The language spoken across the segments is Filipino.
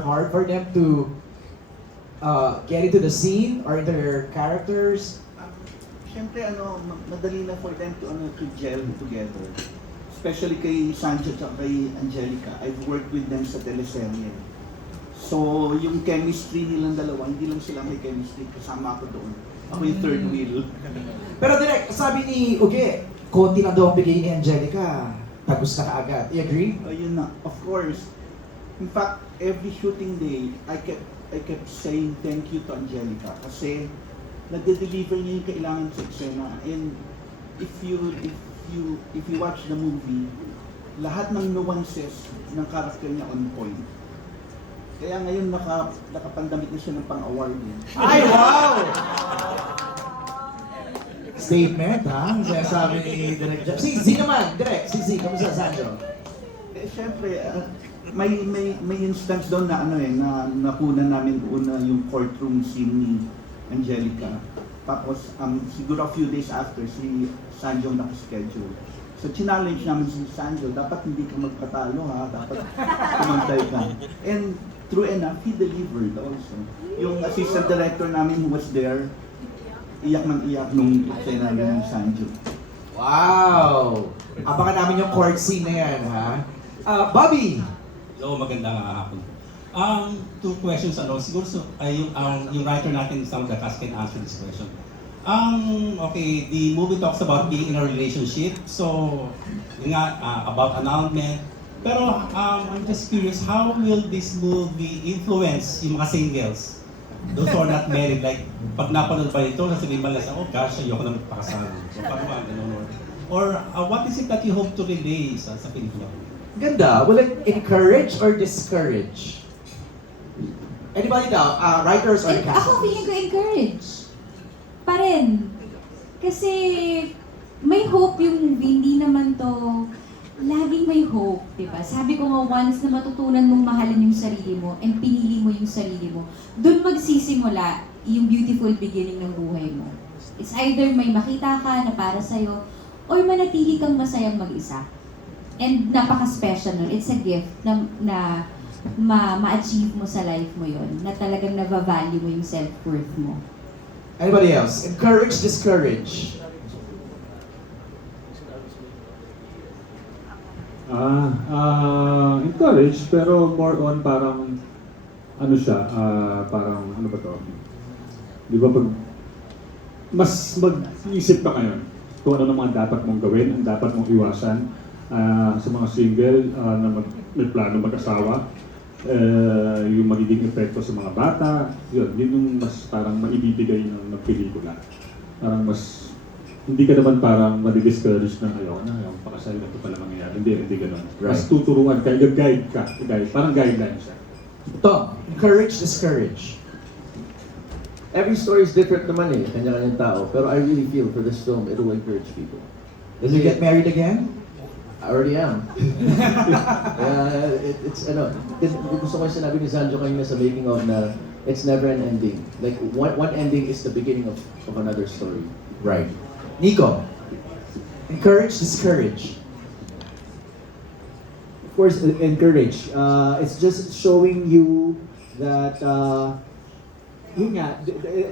hard for them to get into the scene or into their characters? Siyempre, madali na for them to gel together. Especially kay Sancho at kay Angelica. I've worked with them sa teleserye. So, yung chemistry nilang dalawa, hindi lang sila may chemistry. Kasama ako doon. Ako yung third wheel. Pero direct, sabi ni Uge, konti lang daw ang bigay ni Angelica. Tapos na kaagad. You agree? Yun na, of course. In fact, every shooting day, I kept saying thank you to Angelica kasi nade-deliver niya yung kailangan sa eksena. And if you watch the movie, lahat ng nuances ng character niya on point. Kaya ngayon nakapandamit na siya ng pang-award niya. Ay, wow! Statement, ha? Sinasabi ni Direk Jeff. Si Z naman, Direk. Si Z, kamusta, Sancho? Siyempre, may instance doon na na nakunan namin una yung courtroom scene ni Angelica. Tapos, siguro a few days after, si Sanjo nakaschedule. So, challenge namin si Sanjo, dapat hindi ka magpatalo ha, dapat kumantay ka. And true enough, he delivered also. Yung assistant director namin who was there, iyak ng iyak nung eksena ng Sanjo. Wow! Abangan namin yung court scene na yan, ha? Bobby! Hello, magandang hapon. Two questions, siguro yung writer natin, some of the cast can answer this question. Okay, the movie talks about being in a relationship, so, yun nga, about annulment. Pero, I'm just curious, how will this movie influence yung mga singles? Those who are not married, like, pag napanood pa ito, sasabihin ba lang sa, oh gosh, ayoko na magpakasal. So, paano ba, ganun? Or, what is it that you hope to relay sa pelikula? Ganda. Will it encourage or discourage? Anybody daw? Writers or cast? Ako feeling ko encourage. Pa rin. Kasi may hope yung movie, hindi naman to laging may hope, di ba? Sabi ko nga, once na matutunan mong mahalin yung sarili mo and pinili mo yung sarili mo, dun magsisimula yung beautiful beginning ng buhay mo. It's either may makita ka na para sa'yo or manatili kang masayang mag-isa. And napaka-special nun. It's a gift na ma-achieve mo sa life mo yon, na talagang na-value mo yung self-worth mo. Anybody else? Encourage, discourage? Encourage, pero more on parang parang ano ba to? Di ba pag mas mag-isip ka ngayon kung ano naman dapat mong gawin, ang dapat mong iwasan sa mga single na may plano mag-asawa, yung magiging epekto sa mga bata, yun yung mas parang maibibigay ng pelikula. Parang mas hindi ka naman parang madi-discourage na ayoko pakasal na ito pala mangyayari. Hindi ganun. Right. Mas tuturuan ka, guide ka, parang guideline siya. Tom, encourage, discourage? Every story is different naman eh, kanya-kanyang tao. Pero I really feel for this film, it will encourage people. Will you get married again? I already am. Gusto ko yung sinabi ni Sanjo kanina sa making of na it's never an ending. Like, one ending is the beginning of another story. Right. Nico, encourage, discourage? Of course, encourage. It's just showing you that yun nga,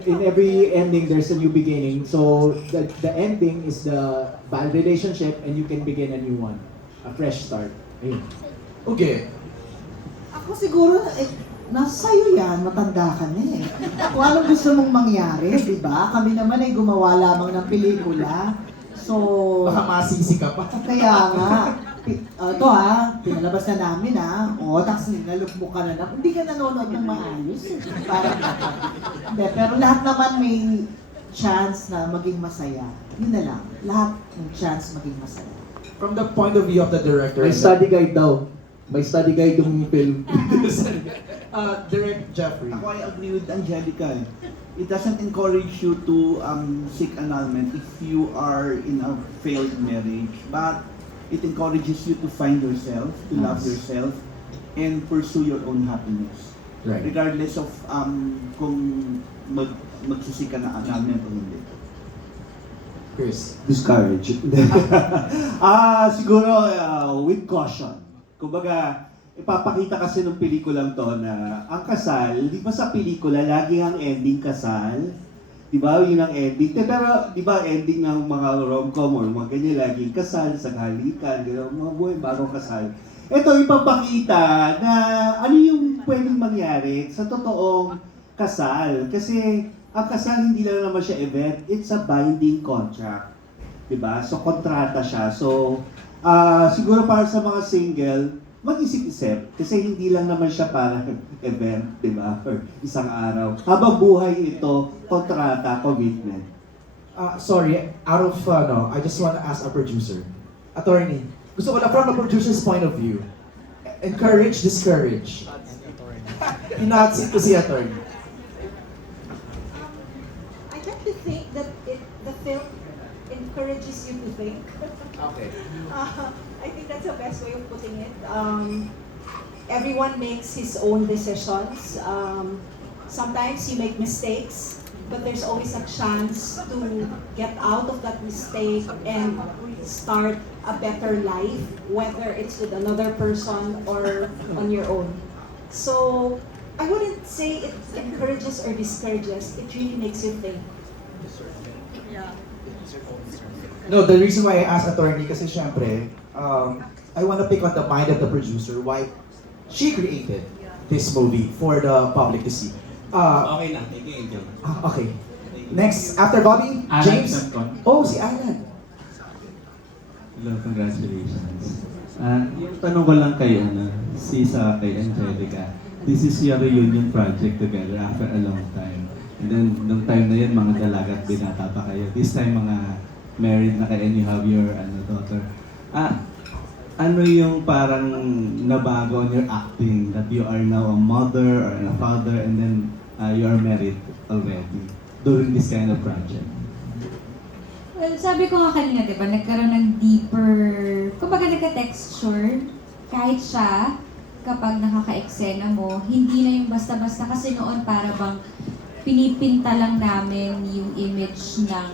in every ending there's a new beginning. So the ending is the bad relationship and you can begin a new one, a fresh start. Ayun. Okay. Ako siguro, nasa sa'yo yan, matanda ka na eh. Kung anong gusto mong mangyari, di ba? Kami naman ay gumawa lamang ng pelikula. So, Baka masisi ka pa. kaya nga, ito pinalabas na namin o, tapos nalugmok ka na lang. Hindi ka nanonood ng maayos. Parang, hindi, pero lahat naman may chance na maging masaya. Yun na lang, lahat ng chance maging masaya. From the point of view of the director, May study guide daw. May study guide yung film. Direct Jeffrey. Ako, I agree with Angelica. It doesn't encourage you to seek annulment if you are in a failed marriage, but it encourages you to find yourself, to love yourself, and pursue your own happiness. Right. Regardless of kung magsisika na annulment o hindi. Chris. Discourage. Siguro with caution. Kumbaga, ipapakita kasi ng pelikulang to na ang kasal, di ba sa pelikula, lagi ang ending kasal? Di ba? Yun ang ending. Pero, di ba, ending ng mga rom-com or mga ganyan, laging kasal, saghalikan, gano'n, mga buhay, bagong kasal. Ito, ipapakita na ano yung pwedeng mangyari sa totoong kasal. Kasi, ang kasal hindi lang naman siya event, it's a binding contract. Di ba? So, kontrata siya. So, siguro para sa mga single, mag-isip-isip. Kasi hindi lang naman siya para event, di ba? Or isang araw. Habang buhay ito, kontrata, commitment. Sorry, out of, I just want to ask our producer. Attorney, gusto ko na from the producer's point of view. Encourage, discourage. Inads to si attorney. I tend to think that the film encourages you to think. Okay. I think that's the best way of putting it. Everyone makes his own decisions. Sometimes you make mistakes, but there's always a chance to get out of that mistake and start a better life, whether it's with another person or on your own. So I wouldn't say it encourages or discourages. It really makes you think. No, the reason why I asked attorney kasi syempre, I want to pick on the mind of the producer why she created this movie for the public to see. Okay na, thank you, Angel. Okay. Next, after Bobby, James. Oh, si Alan. Hello, congratulations. Yung tanong ko lang kay, kay Angelica, this is your reunion project together after a long time. And then, nung time na yun, mga dalaga at binata pa kayo. This time, mga married na kayo and you have your daughter. Ano yung parang nabago on your acting that you are now a mother or a father and then you are married already during this kind of project? Well, sabi ko nga kanina, di ba, nagkaroon ng deeper, kumbaga nagka-texture, kahit siya, kapag nakaka-eksena mo, hindi na yung basta-basta kasi noon para bang pinipinta lang namin yung image ng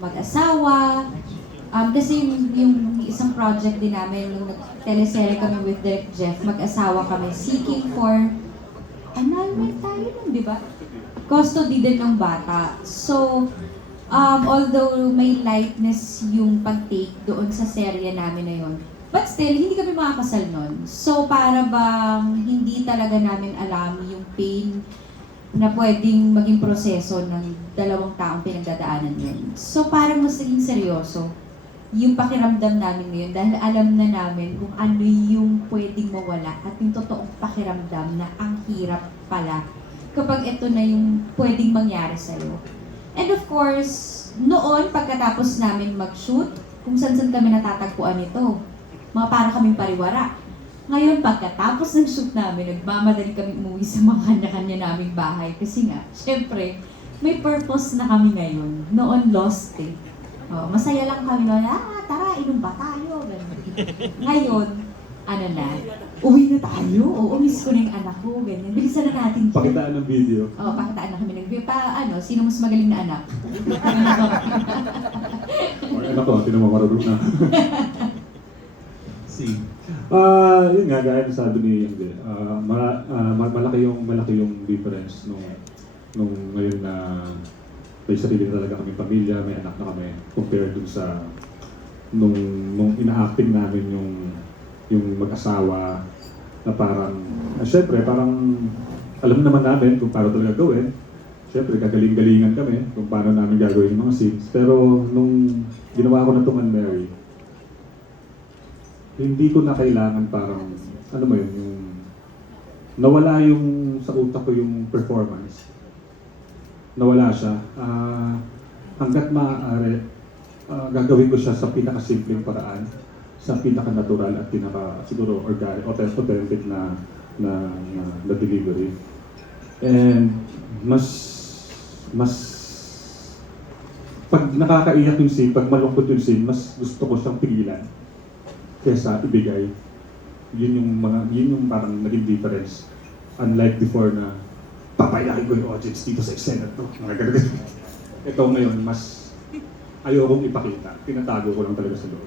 mag-asawa. Kasi yung isang project din namin, yung teleserye kami with Direk Jeff, mag-asawa kami, seeking for, annulment tayo nun, di ba? Custody din ng bata. So, although may lightness yung pag-take doon sa serye namin na yun, but still, hindi kami makakasal nun. So, para bang hindi talaga namin alam yung pain na pwedeng maging proseso ng dalawang taong pinagdadaanan yun. So, parang mas naging seryoso yung pakiramdam namin ngayon dahil alam na namin kung ano yung pwedeng mawala at yung totoong pakiramdam na ang hirap pala kapag ito na yung pwedeng mangyari sa'yo. And of course, noon pagkatapos namin mag-shoot, kung saan-saan kami natatagpuan ito, mga para kaming pariwara. Ngayon, pagkatapos ng shoot namin, nagmamadali kami umuwi sa mga kanya-kanya naming bahay. Kasi nga, syempre, may purpose na kami ngayon. Noon, lost eh. Masaya lang kami noon, tara, inom ba tayo? Ngayon, ano na, uwi na tayo. Oo, miss ko na yung anak ko, ganyan. Bilisan na natin. Pakitaan ng video. Pakitaan na kami ng video. Sino mas magaling na anak? Or anak ko, tinamamarunong na. Yun nga, gaya ng sabi ni Yangde, malaki yung difference nung ngayon na may sarili na talaga kami pamilya, may anak na kami, compared dun sa nung ina-acting namin yung mag-asawa na parang, syempre parang alam naman namin kung paano talaga gawin. Syempre kagaling-galingan kami kung paano namin gagawin yung mga scenes. Pero nung ginawa ko na itong Unmarried, hindi ko na kailangan parang, ano mo yun, yung nawala yung sa utak ko yung performance. Nawala siya. Hanggat maaari, gagawin ko siya sa pinakasimpleng paraan, sa pinaka-natural at siguro organic, authentic na delivery. And pag nakakaiyak yung scene, pag malungkot yung scene, mas gusto ko siyang pigilan kesa ibigay. Yun yung parang naging difference. Unlike before na papayakin ko yung audience dito sa eksena to. Mga ganun. Ito ngayon, mas ayokong ipakita. Tinatago ko lang talaga sa loob.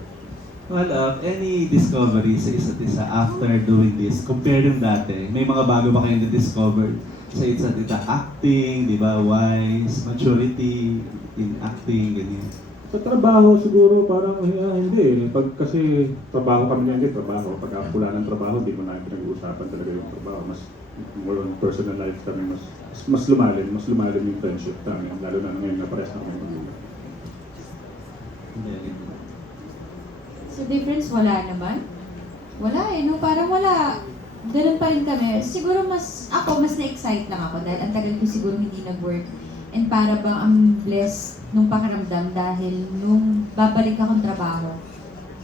Any discovery sa isa't isa after doing this? Compare yung dati. May mga bago ba kayong na-discover sa isa't isa? Acting, di ba? Wise, maturity in acting, ganyan. Sa trabaho siguro parang hindi. Kasi trabaho kami niyan, trabaho. Pag wala ng trabaho, di mo na pinag-uusapan talaga yung trabaho. Mas more on personal life kami, mas lumalim yung friendship namin. Lalo na ngayon na pares na kami magulang. So difference, wala naman? Wala eh, no? Parang wala. Ganun pa rin kami. Siguro mas na-excite lang ako dahil ang tagal ko siguro hindi nag-work. And para bang ang blessed nung pakiramdam dahil nung babalik akong trabaho,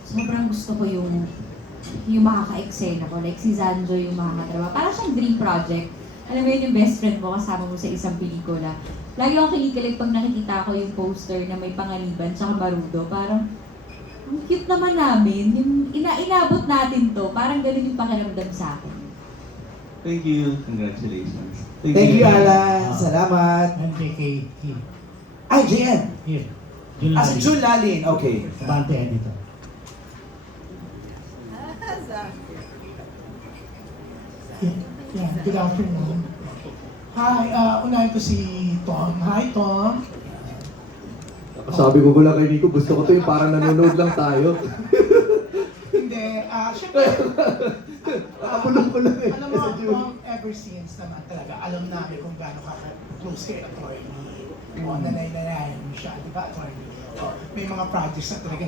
sobrang gusto ko yung makaka-eksena ko. Like si Zanjo yung makakatrabaho. Parang siyang dream project. Alam mo yun yung best friend mo kasama mo sa isang pelikula. Lagi akong kinikilig pag nakikita ko yung poster na may Panganiban tsaka Barudo. Parang, ang cute naman namin. Yung inabot natin to. Parang ganun yung pakiramdam sa akin. Thank you. Congratulations. Thank you, Alan. Salamat. MJK here. Ay, JN. Here. Si June Lalin. Okay. Bante editor. Yeah, good afternoon. Hi, unahin ko si Tom. Hi, Tom. Sabi ko pala kay Nico, gusto ko to yung parang nanonood lang tayo. Hindi, syempre, Nakakulong ko lang eh. alam mo, Tom, ever since naman talaga, alam namin kung gaano ka close kay attorney. O nanay-nanayan mo siya, di ba, attorney? O, may mga projects na talaga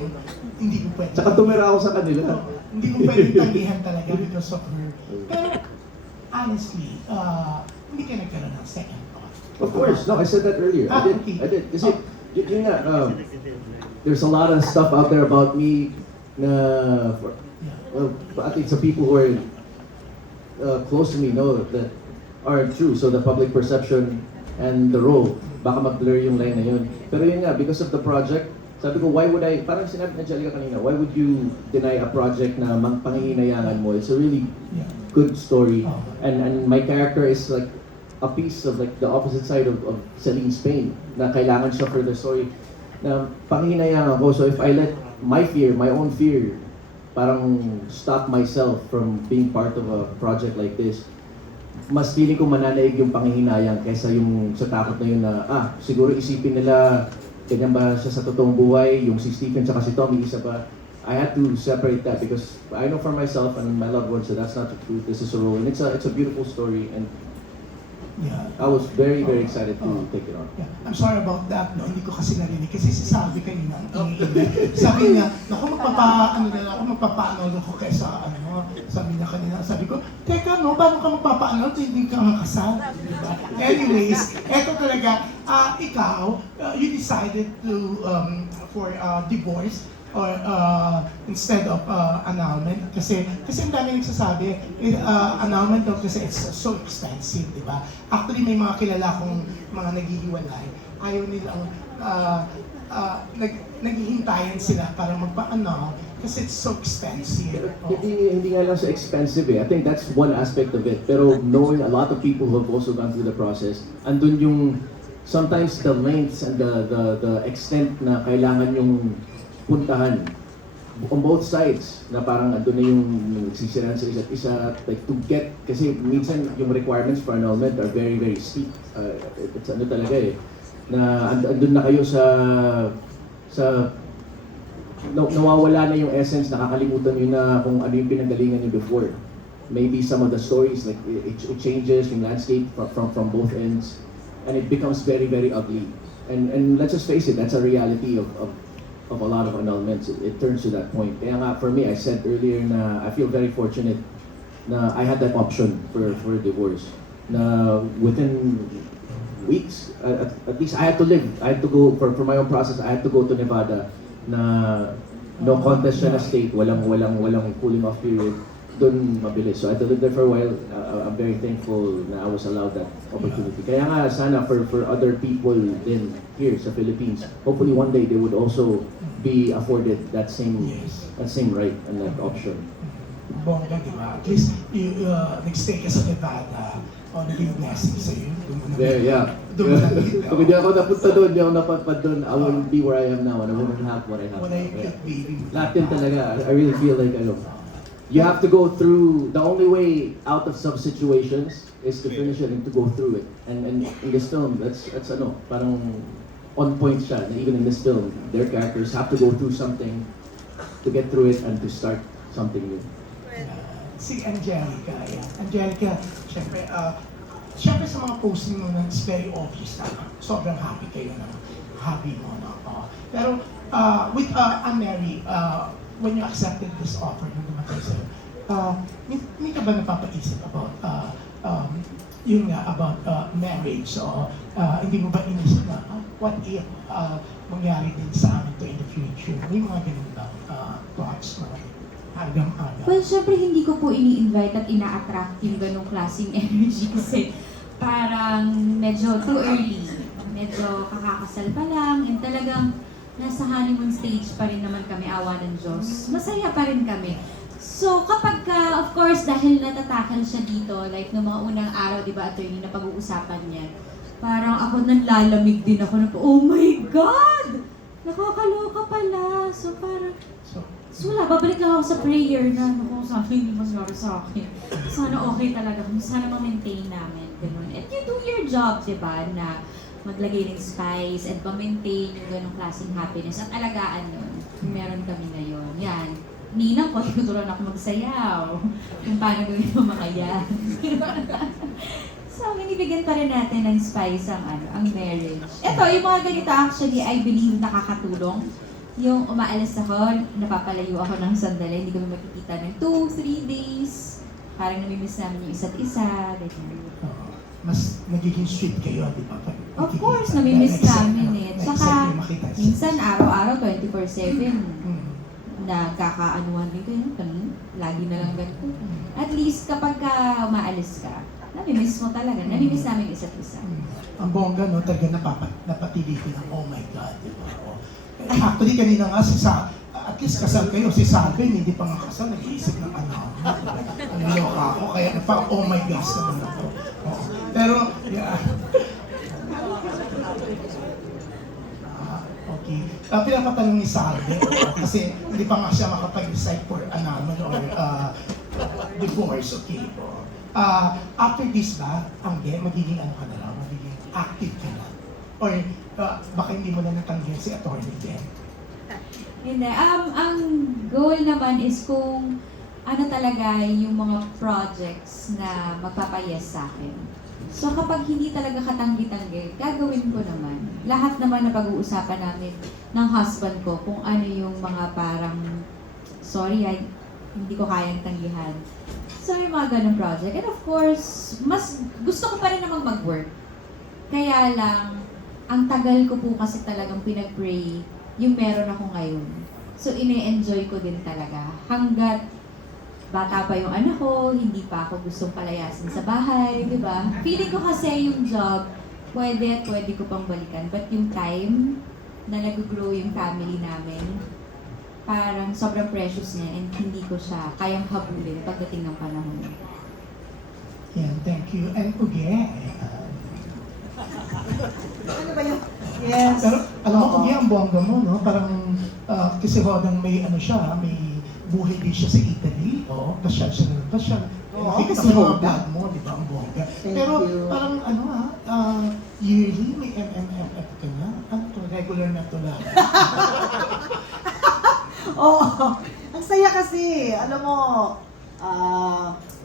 hindi ko pwede. Tsaka tumira ako sa kanila. Hindi ko pwede tanggihan talaga because of her. Pero, honestly, hindi ka nagkaroon ng second thought. Of course, no, I said that earlier. I did. Kasi, yun nga, there's a lot of stuff out there about me na, well, I think some people who are close to me know that aren't true. So the public perception and the role, baka mag-blur yung line na yun. Pero yun nga, because of the project, sabi ko, why would I, parang sinabi na Angelica kanina, why would you deny a project na panghihinayangan mo? It's a really good story. And my character is like a piece of like the opposite side of Celine's pain na kailangan siya for the story na panghihinayangan ko. So if I let my own fear, parang stop myself from being part of a project like this, mas feeling ko mananaig yung panghihinayang kaysa yung sa takot na yun na, siguro isipin nila, ganyan ba siya sa totoong buhay, yung si Stephen tsaka si Tommy, isa pa. I had to separate that because I know for myself and my loved ones that that's not the truth. This is a role, and it's a beautiful story, and I was very excited to take it on. Yeah. I'm sorry about that, no? Hindi ko kasi narinig. Kasi sabi kanina, sabi niya, naku, magpapaano ko kaysa, sabi niya kanina, sabi ko, teka, no, paano ka magpapaano, hindi ka makasal, diba? Anyways, eto talaga, ikaw, you decided to, for divorce, or instead of annulment kasi ang dami nagsasabi annulment daw kasi it's so expensive, di ba? Actually may mga kilala kong mga naghihiwalay, ayaw nilang naghihintayan sila para magpa-annul kasi it's so expensive. Hindi nga lang so expensive eh. I think that's one aspect of it. Pero knowing a lot of people who have also gone through the process, andun yung sometimes the lengths and the extent na kailangan yung puntahan on both sides na parang andun na yung nagsisiraan sa isa't isa, like to get, kasi minsan yung requirements for annulment are very steep. It's ano talaga eh, na andun na kayo sa nawawala na yung essence, nakakalimutan nyo na kung ano yung pinanggalingan nyo before. Maybe some of the stories, like it changes yung landscape from both ends, and it becomes very ugly. And let's just face it, that's a reality of a lot of annulments. It turns to that point. Kaya nga, for me, I said earlier na I feel very fortunate na I had that option for divorce. Na within weeks, at least I had to live. I had to go, for my own process, I had to go to Nevada na no contest siya na state, walang cooling off period. Doon mabilis. So I had to live there for a while. I'm very thankful na I was allowed that opportunity. Kaya nga, sana for other people din here sa Philippines, hopefully one day they would also be afforded that same right and that option. Bongga, di ba? At least, nag-stay ka sa Nevada. O, naging blessing sa'yo. Doon mo na- There, yeah. Doon mo nakita. Kung hindi ako napunta doon, hindi ako napadpad doon, I wouldn't be where I am now and I wouldn't have what I have. Wala yung now. cute baby. Lahat yun talaga. I really feel like, ano, you have to go through, the only way out of some situations is to finish it and to go through it. And in this film, that's ano, parang on point siya, na even in this film, their characters have to go through something to get through it and to start something new. Si Angelica, yan. Angelica, syempre sa mga posting mo na it's very obvious na sobrang happy kayo ng hobby mo. No? Pero with Mary, when you accepted this offer nung dumatay sa'yo, hindi ka ba napapaisip about yun nga, about marriage? So, hindi mo ba inisip na, what if mangyari din sa amin to in the future? May mga ganun ba thoughts mo? Agam-agam. Well, syempre hindi ko po ini-invite at ina-attract yung ganong klaseng energy kasi parang medyo too early. Medyo kakakasal pa lang and talagang nasa honeymoon stage pa rin naman kami, awa ng Diyos. Masaya pa rin kami. So kapag of course, dahil natatakal siya dito, like noong mga unang araw, di ba, attorney, na pag-uusapan niya, parang ako nanlalamig din ako na, oh my God! Nakakaloka pala. So parang, so wala, babalik lang ako sa prayer na, naku, sana hindi mangyari sa akin. Sana okay talaga, sana ma-maintain namin. Ganun. And you do your job, di ba, na maglagay ng spice and ma-maintain yung ganung klaseng happiness at alagaan yun. Meron kami ngayon. Yan. Ninang ko, tinuturuan ako magsayaw. Kung paano gawin yung mga yan. So, binibigyan pa rin natin ng spice ang marriage. Ito, yung mga ganito actually, I believe nakakatulong. Yung umaalis ako, napapalayo ako ng sandali, hindi kami makikita ng 2-3 days. Parang namimiss namin yung isa't isa. Mas nagiging sweet kayo, di ba? Of course, namimiss namin eh. Tsaka, minsan araw-araw, 24/7, nagkakaanuhan din kayo. Lagi na lang ganito. At least, kapag umaalis ka, namimiss mo talaga. Namimiss namin yung isa't isa. Ang bongga, no? Talaga napatili ko ng, oh my God, di ba? Actually, kanina nga, at least kasal kayo, si Salvin, hindi pa nga kasal, nag-iisip ng naloka ako, kaya oh my gosh naman ako. Pero, yeah. Okay. Pinapatanong ni Salvin, kasi hindi pa nga siya makapag-decide for annulment or divorce, okay po. After this ba, magiging ano ka na lang, magiging active ka na? Or baka hindi mo na natanggihan si attorney din? Hindi. Ang goal naman is kung ano talaga yung mga projects na magpapayes sa akin. So kapag hindi talaga katanggi-tanggi, gagawin ko naman. Lahat naman na pag-uusapan namin ng husband ko kung ano yung mga parang, sorry, hindi ko kayang tanggihan. So yung mga ganong project. And of course, mas gusto ko pa rin namang mag-work. Kaya lang, ang tagal ko po kasi talagang pinag-pray yung meron ako ngayon. So, ine-enjoy ko din talaga. Hanggat bata pa yung anak ko, hindi pa ako gustong palayasin sa bahay, di ba? Feeling ko kasi yung job, pwede ko pang balikan. But yung time na nag-grow yung family namin, parang sobrang precious niya and hindi ko siya kayang habulin pagdating ng panahon. Yeah, thank you. And again, Ano ba yun? Yes. pero alam mo, kung ang bongga mo, no? Parang kasi hodang may ano siya, may buhay din siya sa Italy. Oh, pasyal siya na pasyal. Nakikita kasi ko yung mga Hoda. vlog mo, di ba, ang bongga. Thank Pero you. parang ano yearly may MMFF ka na. Ano to, regular na to lang. Oo. Ang saya kasi. Alam mo,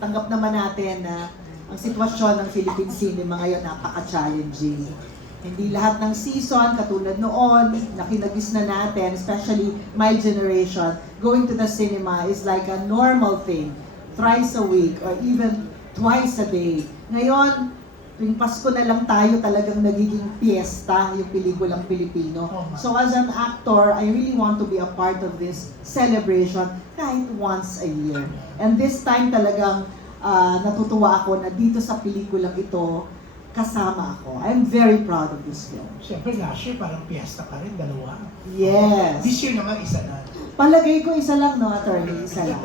tanggap naman natin na ang sitwasyon ng Philippine cinema ngayon napaka-challenging. Hindi lahat ng season, katulad noon, na kinagis na natin, especially my generation, going to the cinema is like a normal thing. Thrice a week or even twice a day. Ngayon, tuwing Pasko na lang tayo talagang nagiging piyesta yung pelikulang Pilipino. So as an actor, I really want to be a part of this celebration kahit once a year. And this time talagang natutuwa ako na dito sa pelikulang ito, kasama ako. I'm very proud of this film. Siyempre, last year parang piyesta pa rin, dalawa. Yes. This year naman, isa na. Palagay ko isa lang, no, attorney? Isa lang.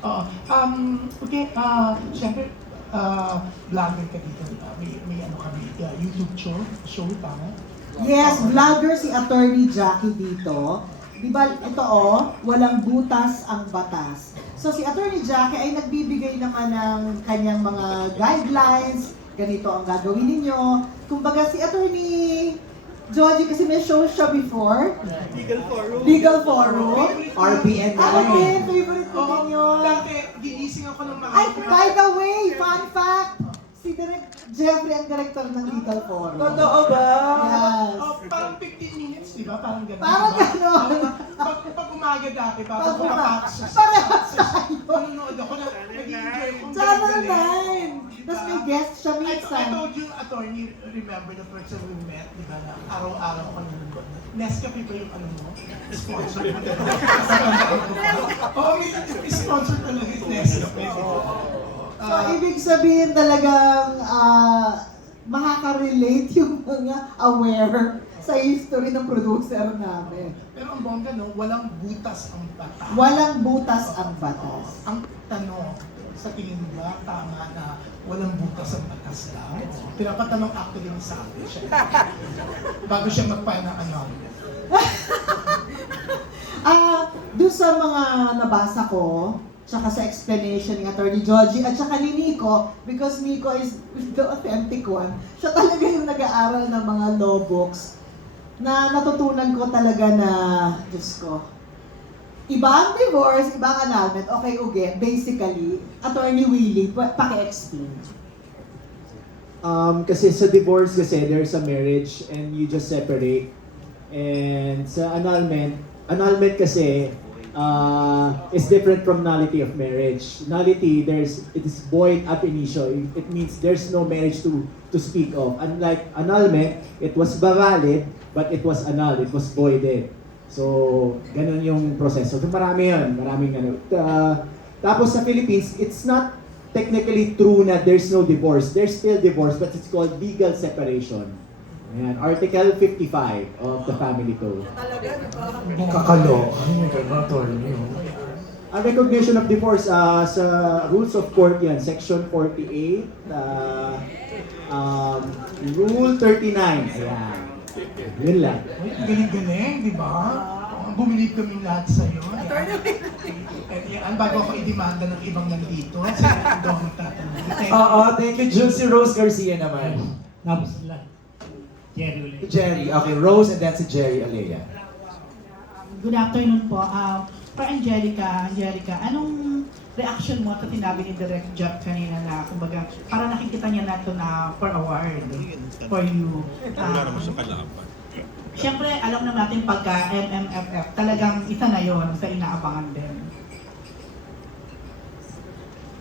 Oo. Okay, siyempre, vlogger ka dito. May ano kami, YouTube show, tama? Yes, vlogger si Attorney Jackie dito. Di ba ito walang butas ang batas. So si Attorney Jackie ay nagbibigay naman ng kanyang mga guidelines, ganito ang gagawin ninyo. Kumbaga si Attorney Joji kasi may show siya before. Legal Forum. RPN na Ano lang eh. din, favorite ko din yun. Dati, gigising ako ng mga... Ay, by the way, fun fact, si Direk Jeffrey ang director ng Legal Forum. Totoo ba? Yes. Parang 15 minutes, di ba? Parang gano'n. Parang diba? gano'n. Pag umaga dati, Pag bago ko umaga. mapaksos. Parehas tayo. Nanonood ako na nag-i-enjoy kong Channel galing. 9. Tapos may guest siya I minsan. told you, attorney, remember the first time we met, di ba, na araw-araw ako nanonood. Nescafe ba yung ano mo? Sponsor mo talaga. Oo, may sponsor talaga yung Nescafe. So, ibig sabihin talagang makaka-relate yung mga aware sa history ng producer namin. Pero ang bongga, no, walang butas ang bata. Walang butas ang batas. Ang tanong, sa tingin mo ba, tama na walang butas ang batas daw? Pinapatanong actually ni sa akin siya. Bago siya mag-file ng ano. Doon sa mga nabasa ko, tsaka sa explanation ni Attorney Joji at tsaka ni Nico, because Nico is the authentic one, siya talaga yung nag-aaral ng mga law books na natutunan ko talaga na, Diyos ko, iba ang divorce, iba ang annulment, okay, uge, basically, Attorney Willie, paki-explain. Kasi sa divorce kasi there's a marriage and you just separate. And sa annulment kasi is different from nullity of marriage. Nullity, it is void ab initio. It means there's no marriage to speak of. Unlike annulment, it was valid, but it was annulled, it was voided. So, ganun yung proseso. So, maraming ano. Tapos sa Philippines, it's not technically true na there's no divorce. There's still divorce, but it's called legal separation. Ayan, Article 55 of the Family Code. Kakalo. Ay, may gano'n, attorney. Ang recognition of divorce sa Rules of Court yan, Section 48, Rule 39. Ayan. Yun lang. Galing-galing, di ba? Bumilib kaming lahat sa'yo. Yan, bago ako idemanda ng ibang nandito, sila ito ang magtatanong. Oo, thank you, Jules. Si Rose Garcia naman. Tapos lang. Jerry ulit. Jerry. Okay, Rose and then si Jerry Alea. Good afternoon po. For Angelica, anong reaction mo sa sinabi ni Direct Jeff kanina na, kumbaga, para nakikita niya na ito na for award for you? Siyempre, alam naman natin pagka MMFF, talagang isa na yon sa inaabangan din.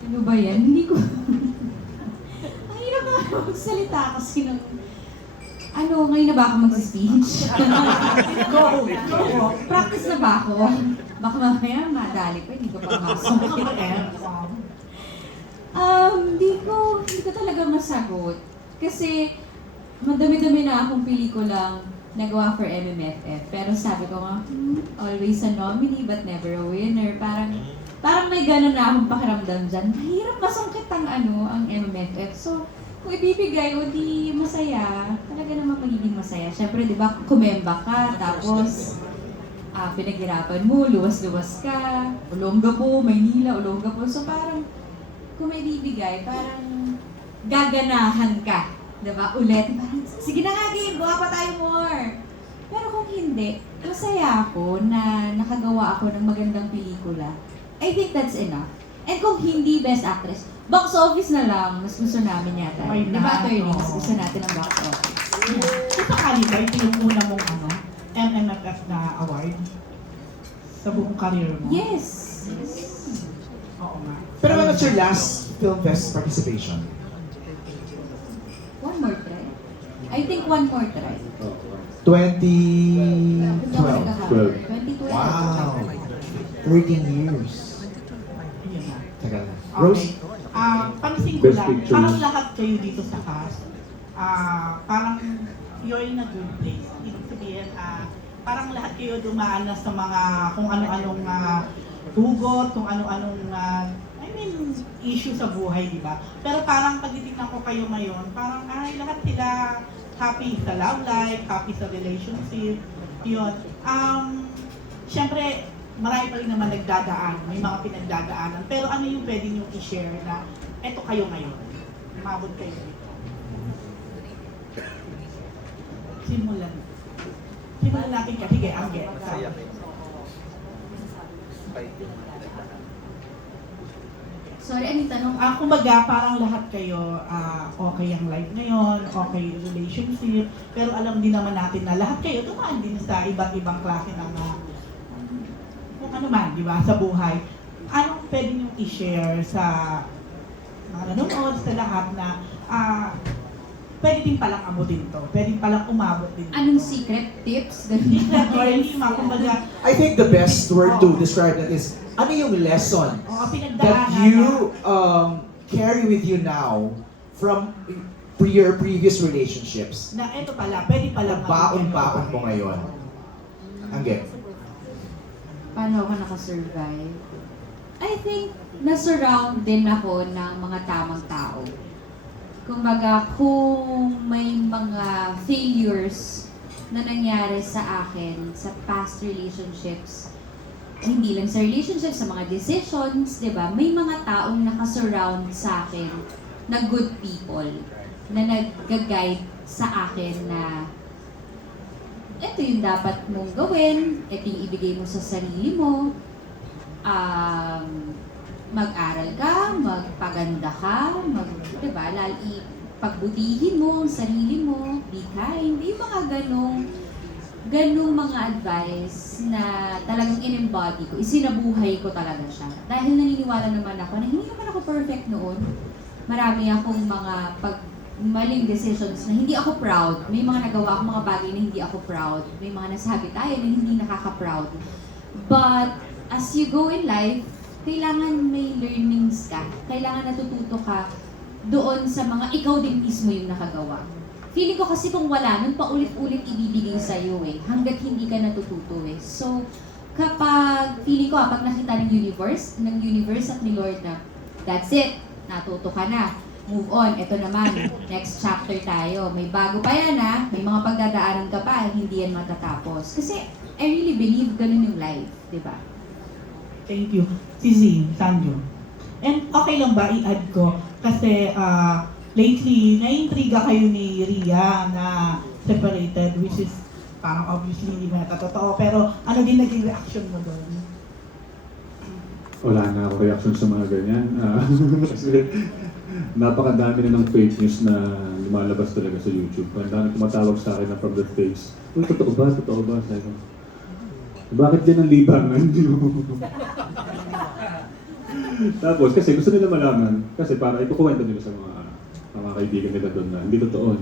Ano ba yan? Hindi ko... Mahirap na magsalita kasi ng... ngayon na ba ako mag-speech? Go! Practice na ba ako? Baka mamaya madali pa, hindi ko pa masok. Hindi ko talaga masagot. Kasi madami-dami na akong pelikulang nagawa for MMFF. Pero sabi ko nga, always a nominee but never a winner. Parang may gano'n na akong pakiramdam dyan. Mahirap masungkit ang MMFF. So, kung ibibigay o di masaya, talaga naman magiging masaya. Siyempre, di ba, kumemba ka, tapos pinaghirapan mo, luwas-luwas ka, Olongapo, Maynila, Olongapo. So parang, kung may bibigay, parang gaganahan ka. Di ba? Ulit, parang, sige na nga, game, gawa pa tayo more. Pero kung hindi, masaya ako na nakagawa ako ng magandang pelikula. I think that's enough. And kung hindi Best Actress, box office na lang, mas gusto namin yata. Ay, Di ba, attorney? oo. Mas gusto natin ang box office. Kung sakali ba, ito yung una mong MMFF na award sa buong career mo? Yes! Oo nga. Pero what's your last Film Fest participation? One more try. I think one more try. 2012. 2012. Wow. 13 years. Yun na. Tagal na. Okay. Rose? Pansin ko Best lang, picture. parang lahat kayo dito sa cast, parang you're in a good place. Ibig sabihin, parang lahat kayo dumaan na sa mga kung ano-anong hugot, kung ano-anong issue sa buhay, di ba? Pero parang pag titignan ko kayo ngayon, parang lahat sila happy sa love life, happy sa relationship, yun. Siyempre, marami pa rin naman nagdadaan, may mga pinagdadaanan, pero ano yung pwede nyo i-share na eto kayo ngayon, umabot kayo dito. Simulan natin ka. Sige, Angge. Sorry, anong tanong? Kumbaga, parang lahat kayo, okay ang life ngayon, okay yung relationship, pero alam din naman natin na lahat kayo dumaan din sa iba't ibang klase ng kung ano man, di ba, sa buhay. Anong pwede nyo i-share sa mga nanonood, sa lahat na pwede din palang abutin to, pwede palang umabot din. Anong secret tips? Secret or hindi kumbaga, I think the best word to describe that is, ano yung lesson that pinagdaanan you carry with you now from your previous relationships? na eto pala, pwede palang Baon-baon mo ngayon. Angge. Paano ako nakasurvive? I think na-surround din ako ng mga tamang tao. Kumbaga, kung may mga failures na nangyari sa akin sa past relationships, hindi lang sa relationships, sa mga decisions, di ba? May mga taong nakasurround sa akin na good people, na nag-guide sa akin na ito yung dapat mong gawin, ito yung ibigay mo sa sarili mo, mag-aral ka, magpaganda ka, diba, pagbutihin mo ang sarili mo, be kind, yung mga ganong mga advice na talagang in-embody ko, isinabuhay ko talaga siya. Dahil naniniwala naman ako na hindi naman ako perfect noon. Marami akong mga maling decisions na hindi ako proud. May mga nagawa akong mga bagay na hindi ako proud. May mga nasabi tayo na hindi nakaka-proud. But as you go in life, kailangan may learnings ka. Kailangan natututo ka doon sa mga ikaw din mismo yung nakagawa. Feeling ko kasi kung wala, nun paulit-ulit ibibigay sa'yo hanggat hindi ka natututo So, feeling ko pag nakita ng universe at ni Lord na, that's it, natuto ka na. Move on, ito naman, next chapter tayo. May bago pa yan may mga pagdadaanan ka pa, hindi yan matatapos. Kasi I really believe ganun yung life, di ba? Thank you. Si Sanjo. And okay lang ba i-add ko? Kasi lately, na-intriga kayo ni Ria na separated, which is parang obviously hindi ba totoo. Pero ano din naging reaction mo doon? Wala na ako reaction sa mga ganyan. Kasi napakadami na ng fake news na lumalabas talaga sa YouTube. Ang dami tumatawag sa akin na from the fakes. Uy, totoo ba? Totoo ba? Sabi ko, bakit din ang libangan? Tapos, kasi gusto nila malaman, kasi para ikukwento nila sa mga kaibigan nila doon na hindi totoo.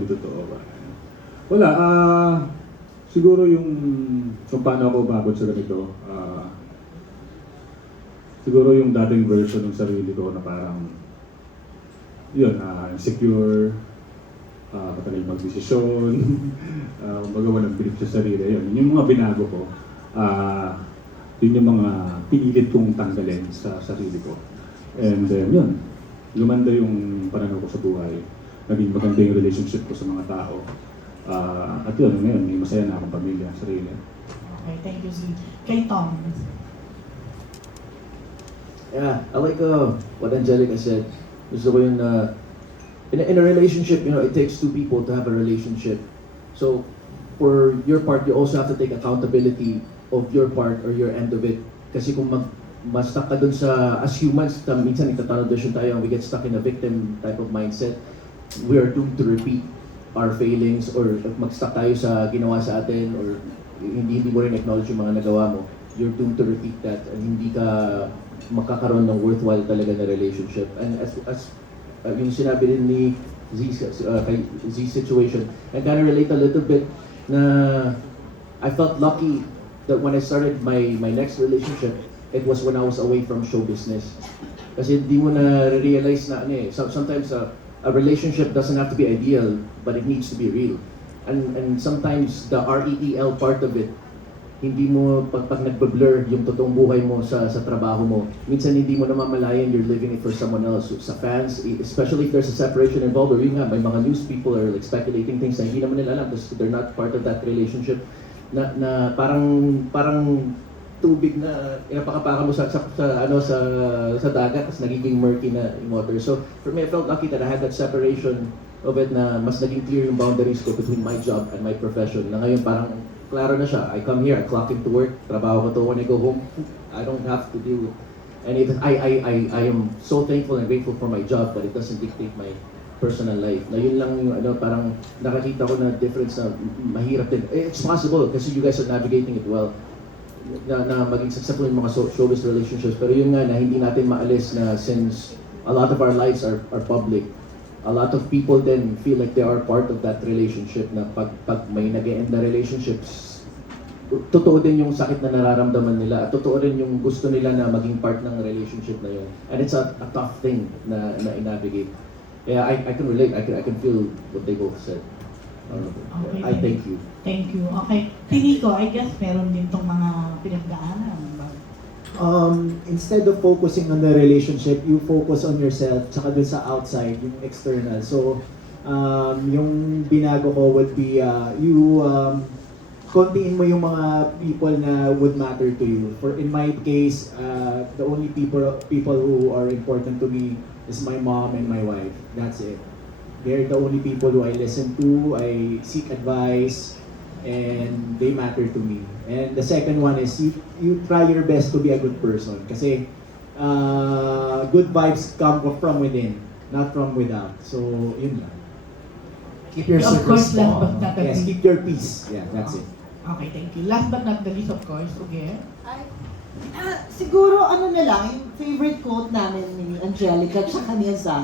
Wala, siguro kung paano ako umabot sa ganito, siguro yung dating version ng sarili ko na parang, insecure, matagal mag-desisyon, kumbaga walang bilib sa sarili. Yung mga binago ko, yun yung mga pinilit kong tanggalin sa sarili ko. And then, lumanda yung pananaw ko sa buhay. Naging maganda yung relationship ko sa mga tao. At ngayon, may masaya na akong pamilya, sarili. Okay, thank you, Zee. Kay Tom. Yeah, I like what Angelica said. Gusto ko yun in a relationship, it takes two people to have a relationship. So, for your part, you also have to take accountability of your part or your end of it. Kasi kung ma-stuck ka dun as humans, minsan nagtatanodasyon tayo and we get stuck in a victim type of mindset, we are doomed to repeat our failings or mag-stuck tayo sa ginawa sa atin or hindi mo rin acknowledge yung mga nagawa mo, you're doomed to repeat that and hindi ka makakaroon ng worthwhile talaga na relationship. And as yung sinabi din ni Z's situation, I kind of relate a little bit na I felt lucky that when I started my next relationship, it was when I was away from show business. Kasi di mo na realize na sometimes a relationship doesn't have to be ideal, but it needs to be real. And sometimes the REEL part of it hindi mo pag nagbe-blur yung totoong buhay mo sa trabaho mo, minsan hindi mo namamalayan you're living it for someone else. Sa fans, especially if there's a separation involved, or yun nga, may mga news people are like speculating things na hindi naman nila alam because they're not part of that relationship, na parang tubig na inapakapaka mo sa dagat, tapos nagiging murky na yung water. So for me, I felt lucky that I had that separation of it, na mas naging clear yung boundaries ko between my job and my profession. Na ngayon parang klaro na siya. I come here, I clock into work, trabaho ko to. When I go home, I don't have to deal with. And I am so thankful and grateful for my job that it doesn't dictate my personal life. Na yun lang yung parang nakakita ko na difference na mahirap din. It's possible kasi you guys are navigating it well. Na maging successful yung mga showbiz relationships. Pero yun nga na hindi natin maalis na since a lot of our lives are public, a lot of people then feel like they are part of that relationship, na pag may nag-e-end na relationships, totoo din yung sakit na nararamdaman nila at totoo rin yung gusto nila na maging part ng relationship na yun. And it's a tough thing na i-navigate. Yeah, I can relate. I can feel what they both said. Okay, I thank you. Thank you. Okay. Tiniko, I guess meron din tong mga pinagdaanan. Instead of focusing on the relationship, you focus on yourself, tsaka dun sa outside, yung external. So, yung binago ko would be, kontiin mo yung mga people na would matter to you. For in my case, the only people who are important to me is my mom and my wife. That's it. They're the only people who I listen to, I seek advice, and they matter to me. And the second one is you try your best to be a good person. Kasi good vibes come from within, not from without. So, yun lang. Keep your Of course, circles last but small. not the Yes, least. keep your peace. Yeah, that's it. Okay, thank you. Last but not the least, of course, okay. Siguro ano na lang, yung favorite quote namin ni Angelica tsaka ni Azam.